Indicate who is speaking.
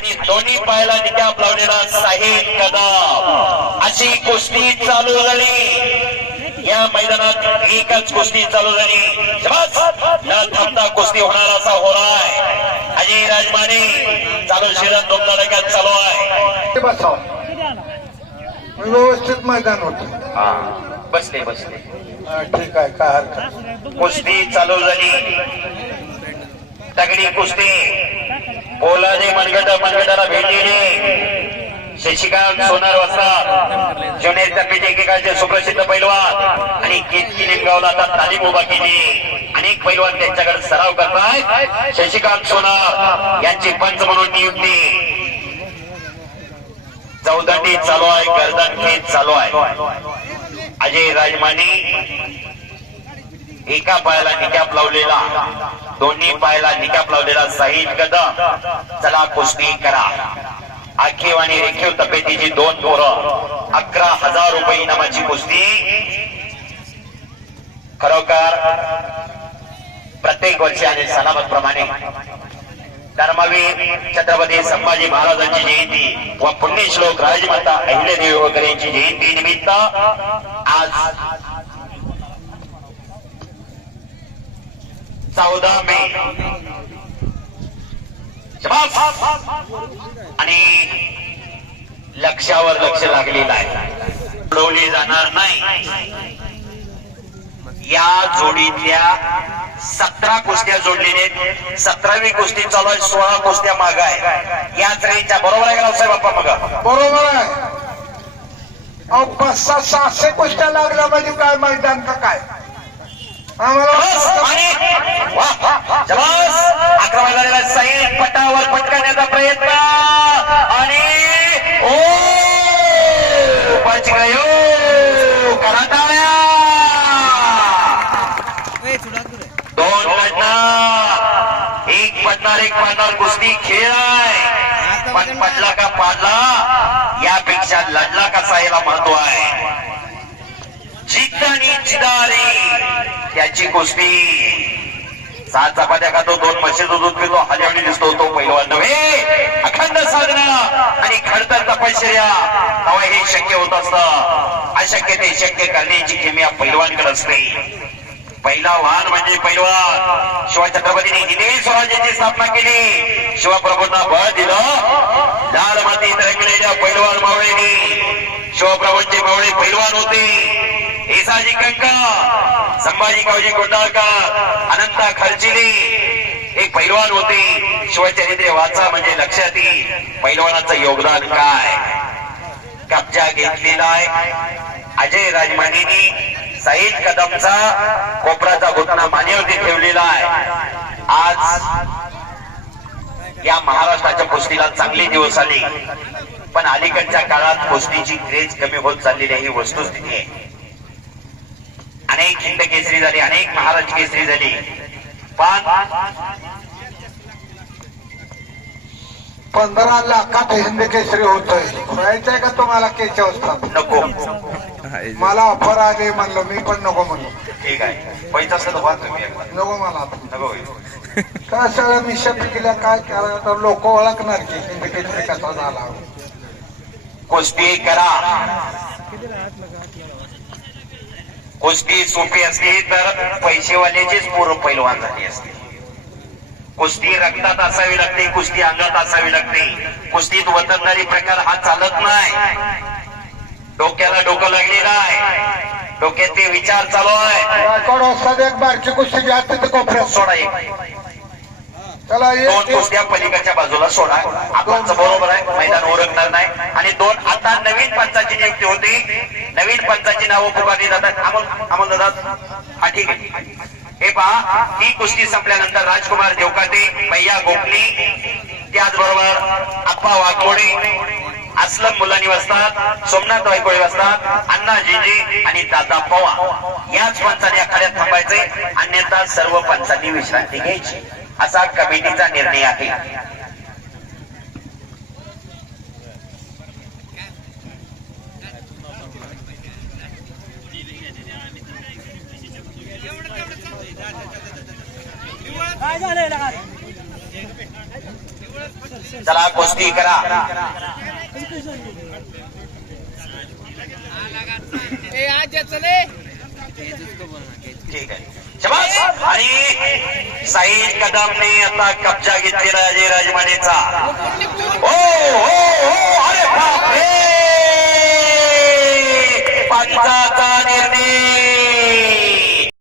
Speaker 1: आणि दोन्ही पायाला निकाप लावलेला साहिल कदम. अशी कुस्ती चालू झाली. या मैदानात एकच कुस्ती चालू झाली! न थांबता कुस्ती होणार असा होराय. अजय राजमाने चालू शिरण दोन लढ्यात चालू आहे.
Speaker 2: व्यवस्थित मैदान होत.
Speaker 1: हा, बसले बसले.
Speaker 2: ठीक आहे काय हरकत.
Speaker 1: कुस्ती चालू झाली. तगडी कुस्ती. पोलादे मनगट मनगटाला भेटलेले शशिकांत सोनार वस्ता ज्युनियर तर्फेचे एकेकाळचे सुप्रसिद्ध पैलवान. आणि केतकी निमगावला आता तालीम उभा केली. अनेक पैलवान त्यांच्याकडे सराव करतायत. शशिकांत सोनार यांची पंच म्हणून नियुक्ती. चौदंडी चालू आहे गर्दन खेच चालू आहे. अजय राजमानी एका पायाला निकाप लावलेला. दोन्ही पायाला निकाप लावलेला साहिल कदम चला कुस्ती करा. आखीव आणि रेखीव तब्येतीची दोन पोरं. अकरा हजार रुपये इनामाची कुस्ती. खरोखर प्रत्येक वर्षी आणि सलामत प्रमाणे. धर्मवीर छत्रपती संभाजी महाराजांची जयंती व पुण्यश्लोक राजमाता अहिल्यादेवी वगैरे यांची जयंती निमित्त आज चौदा मे. आणि लक्षावर लक्ष लागलेलं आहे. उडवली जाणार नाही. या जोडीतल्या सतरा कुस्त्या जोडलेल्या आहेत. सतरावी कुस्ती चालू आहे सोळा कुस्त्या माग आहे. याच रेंजच्या बरोबर आहे का साहेब बाप्पा मग
Speaker 2: बरोबर आहे. अहो पाच सात सहाशे कुस्त्या लागल्या म्हणजे काय मैदान का काय? आम्हाला
Speaker 1: पटावर पटकण्याचा प्रयत्न. आणि ओ! बच गयो. दोन लढणार एक पडणार एक पाडणार कुस्ती खेळ आहे. पण पडला का पाडला यापेक्षा लढला कसा याला महत्त्व आहे? जिद्द आणि जिदारी त्याची कुस्ती. सात चपात्या खातो दोन म्हशीचं दूध पितो हजावणी दिसतो तो पहिलवान नव्हे. अखंड साधना आणि खडतर तपश्चर्या तेव्हा हे शक्य होत असत. अशक्य ते शक्य करण्याची किमया पहिलवानकडे असते. पहिला वाहन म्हणजे पैलवान. शिवछत्रपतीने हिंदवी स्वराज्याची स्थापना केली. शिवप्रभूंना बळ दिलं. लाल माती तरंगलेल्या पैलवान मावळेनी शिवप्रभूंचे मावळे पैलवान होते. येसाजी कंका संभाजी कावजी कोंडाळकर अनंता खर्चिली एक पैलवान होते. शिवचरित्रे वाचा म्हणजे लक्षात येईल. पैलवानाचं योगदान काय? कब्जा घेतलेला आहे. अजय राजमानीनी साईद कदमचा कोपराचा घुटणा मानेवरती ठेवलेला आहे. आज या महाराष्ट्राच्या कुस्तीला चांगले दिवस आले. पण अलीकडच्या काळात कुस्तीची क्रेज कमी होत चाललेली ही वस्तुस्थिती आहे. अनेक हिंद केसरी झाली अनेक महाराज केसरी झाली. पण
Speaker 2: पंधरा लाखात हिंद केसरी होतोय. राहायचंय का तुम्हाला केशवस्थान
Speaker 1: नको.
Speaker 2: मला ऑफर आली म्हणलं मी पण नको म्हणलो.
Speaker 1: ठीक आहे. पैसा तुम्ही एकदा.
Speaker 2: नको मला.
Speaker 1: नको.
Speaker 2: काय सगळं मिशा पिकल्या काय केलं तर लोक ओळखणार की हिंद केसरी कसा झाला.
Speaker 1: कुस्ती करा. कुस्ती सोपी असली तर पैसेवाल्याचीच पूर्व पैलवान झाली असते कुस्ती रक्तात असावी लागते कुस्ती अंगात असावी लागते. कुस्तीत वतनदारी प्रकार हा चालत नाही. डोक्याला डोकं लागले नाही. डोक्यात ते विचार चालू आहे
Speaker 2: रायगड कुस्ती घ्या कोपऱ्यात
Speaker 1: सोडा एक. दोन कुस्त्या पलीकडच्या बाजूला सोडा. आपणचं बरोबर आहे. मैदान ओरखणार नाही. आणि दोन आता नवीन पंचाची नियुक्ती होती. नवीन पंचाची नावं पुकारली जातात. अमोल अमोल दादा. हा ठीक आहे. हे पहा ही कुस्ती संपल्यानंतर राजकुमार देवकाते मैया गोखली त्याचबरोबर अप्पा वाघमोडे असलम मुलांनी वाजतात सोमनाथ वायकोळे वाजतात अण्णा जिजी आणि दादा पवार. याच पंचाने आखाड्यात थांबायचे. अन्यथा सर्व पंचांनी विश्रांती घ्यायची. असा कमिटीचा निर्णय आहे? चला कुस्ती करा. ठीक आहे. आणि साईद कदमने आता कब्जा घेतलेला अजय राजमानेचा. हो, हो हो अरे बापरे! पंचाचा